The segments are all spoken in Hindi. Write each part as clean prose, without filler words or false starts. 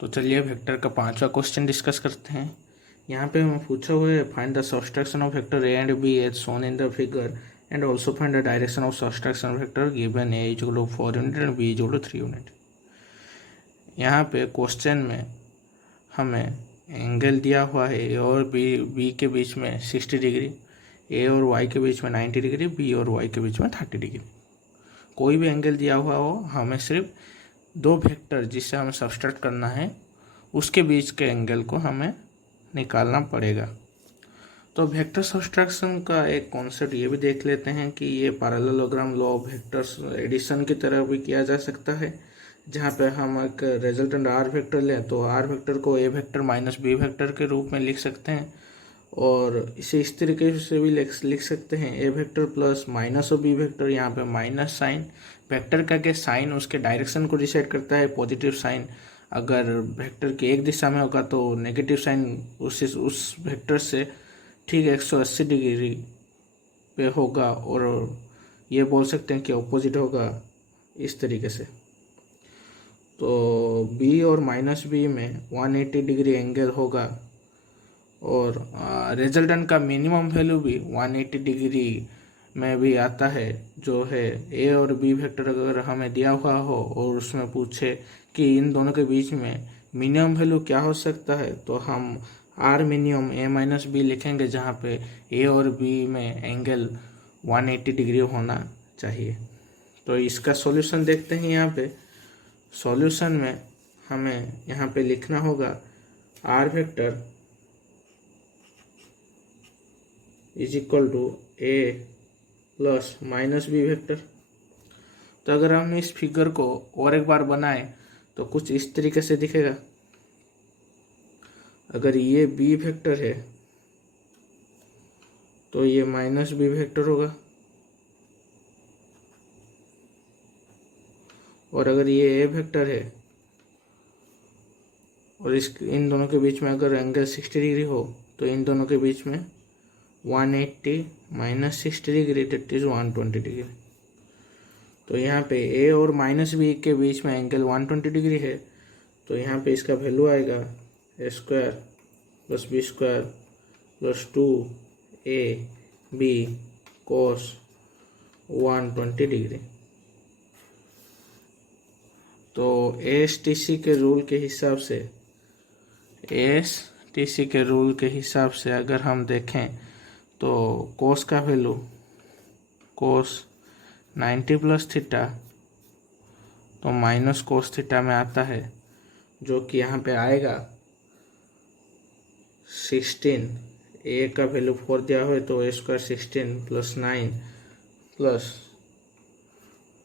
तो चलिए वेक्टर का 5वां क्वेश्चन डिस्कस करते हैं। यहाँ पे हमें पूछा हुआ है find the subtraction of vector A and B as shown in the figure and also find the direction of subtraction of vector given A is equal to 4 unit and B is equal to 3 unit. यहाँ पे क्वेश्चन में हमें एंगल दिया हुआ है ए और बी के बीच में 60 डिग्री, ए और वाई के बीच में 90 डिग्री, बी और वाई के बीच में 30 डिग्री। कोई भी एंगल दिया हुआ हो, हमें सिर्फ दो वेक्टर जिससे हमें सब्सट्रैक्ट करना है उसके बीच के एंगल को हमें निकालना पड़ेगा। तो वेक्टर सब्सट्रैक्शन का एक कॉन्सेप्ट ये भी देख लेते हैं कि ये parallelogram law of vectors addition की तरह भी किया जा सकता है, जहाँ पे हम एक रिजल्टेंट आर वेक्टर लें तो आर वेक्टर को ए वेक्टर माइनस बी वेक्टर के रूप में लिख सकते हैं, और इसे इस तरीके से भी लिख सकते हैं ए वेक्टर प्लस माइनस और बी वेक्टर। यहाँ पे माइनस साइन वेक्टर का के साइन उसके डायरेक्शन को डिसाइड करता है। पॉजिटिव साइन अगर वेक्टर की एक दिशा में होगा तो नेगेटिव साइन उस वेक्टर से ठीक 180 डिग्री पे होगा, और ये बोल सकते हैं कि ऑपोजिट होगा इस तरीके से। तो बी और माइनस बी में 180 डिग्री एंगल होगा, और रिजल्टेंट का मिनिमम वैल्यू भी 180 डिग्री में भी आता है, जो है ए और बी वेक्टर अगर हमें दिया हुआ हो और उसमें पूछे कि इन दोनों के बीच में मिनिमम वैल्यू क्या हो सकता है, तो हम R minimum A minus B लिखेंगे, जहाँ पे ए और बी में एंगल 180 डिग्री होना चाहिए। तो इसका सॉल्यूशन देखते हैं। यहाँ पे सॉल्यूशन में हमें यहाँ पे लिखना होगा R vector is equal to A plus minus B vector. तो अगर हम इस फिगर को और एक बार बनाएं तो कुछ इस तरीके से दिखेगा। अगर ये बी वेक्टर है तो ये माइनस बी वेक्टर होगा, और अगर ये ए वेक्टर है और इन दोनों के बीच में अगर एंगल 60 डिग्री हो तो इन दोनों के बीच में 180 minus 60 degree that is 120 degree. तो यहाँ पे ए और माइनस बी के बीच में एंगल 120 डिग्री है, तो यहाँ पे इसका वैल्यू आएगा A square plus B square plus 2ab cos 120 degree. तो एएसटीसी के रूल के हिसाब से अगर हम देखें तो कोस का वैल्यू कोस 90 प्लस थीटा तो माइनस कोस थीटा में आता है, जो कि यहाँ पे आएगा 16। ए का वैल्यू 4 दिया हुआ है तो ए स्क्वायर 16 प्लस 9 प्लस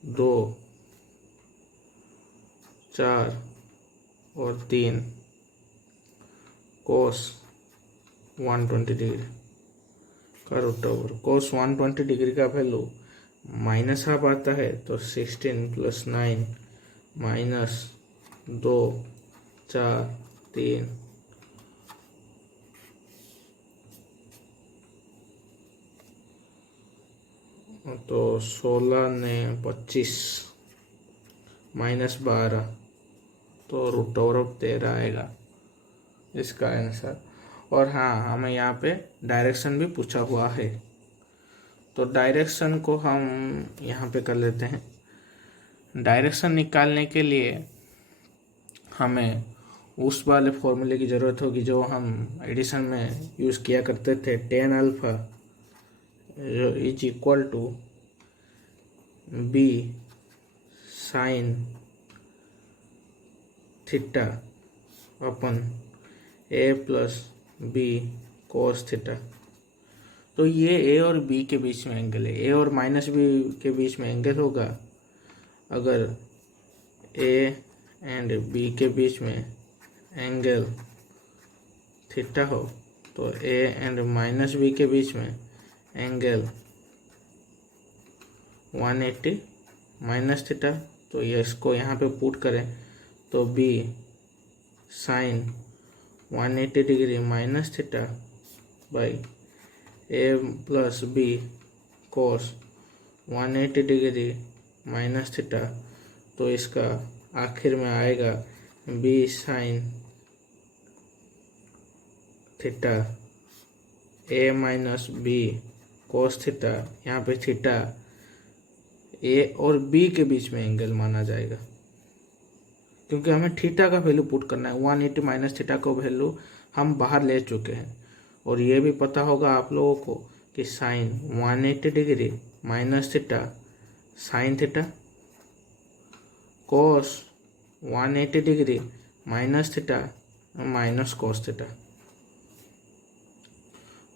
2 4 और 3 कोस 120 डिग्री का रूट ओवर। कोस 120 डिग्री का वैल्यू माइनस हाफ आता है, तो 16 प्लस 9 माइनस 2 4 3 तो 16 ने 25 माइनस 12 तो रूट ओवर 13 आएगा इसका आंसर। और हाँ, हमें यहाँ पे डायरेक्शन भी पूछा हुआ है, तो डायरेक्शन को हम यहाँ पे कर लेते हैं। डायरेक्शन निकालने के लिए हमें उस वाले फॉर्मूले की ज़रूरत होगी जो हम एडिशन में यूज़ किया करते थे, tan alpha is equal to B sine theta upon A plus B cos theta. तो ये ए और बी के बीच में एंगल है, ए और माइनस बी के बीच में एंगल होगा। अगर ए एंड बी के बीच में एंगल थीटा हो तो ए एंड माइनस बी के बीच में एंगल 180 माइनस थीटा। तो ये इसको यहाँ पे पुट करें तो B sine 180 degree minus theta by A plus B cos 180 degree minus theta. तो इसका आखिर में आएगा B sine theta A minus B cos theta, यहाँ पे थीटा ए और बी के बीच में एंगल माना जाएगा, क्योंकि हमें थीटा का वैल्यू पुट करना है। 180 माइनस थीटा का वैल्यू हम बाहर ले चुके हैं। और ये भी पता होगा आप लोगों को कि sine 180 degree minus theta sine theta, cos 180 degree minus theta minus cos theta.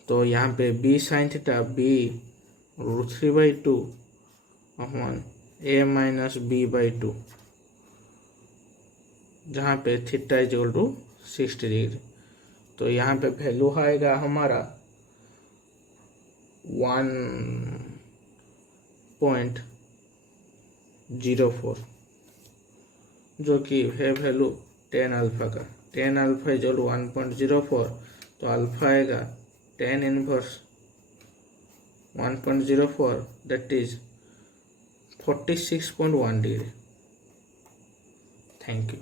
तो यहाँ पे B sine theta B √3/2 upon A minus B by 2, जहाँ पे theta is equal to 60 degree. तो यहाँ पे वैल्यू आएगा हमारा 1.04, जो कि है वैल्यू tan अल्फा का। tan alpha is equal to 1.04, तो अल्फा आएगा tan inverse 1.04 that is 46.1 degree. Thank you.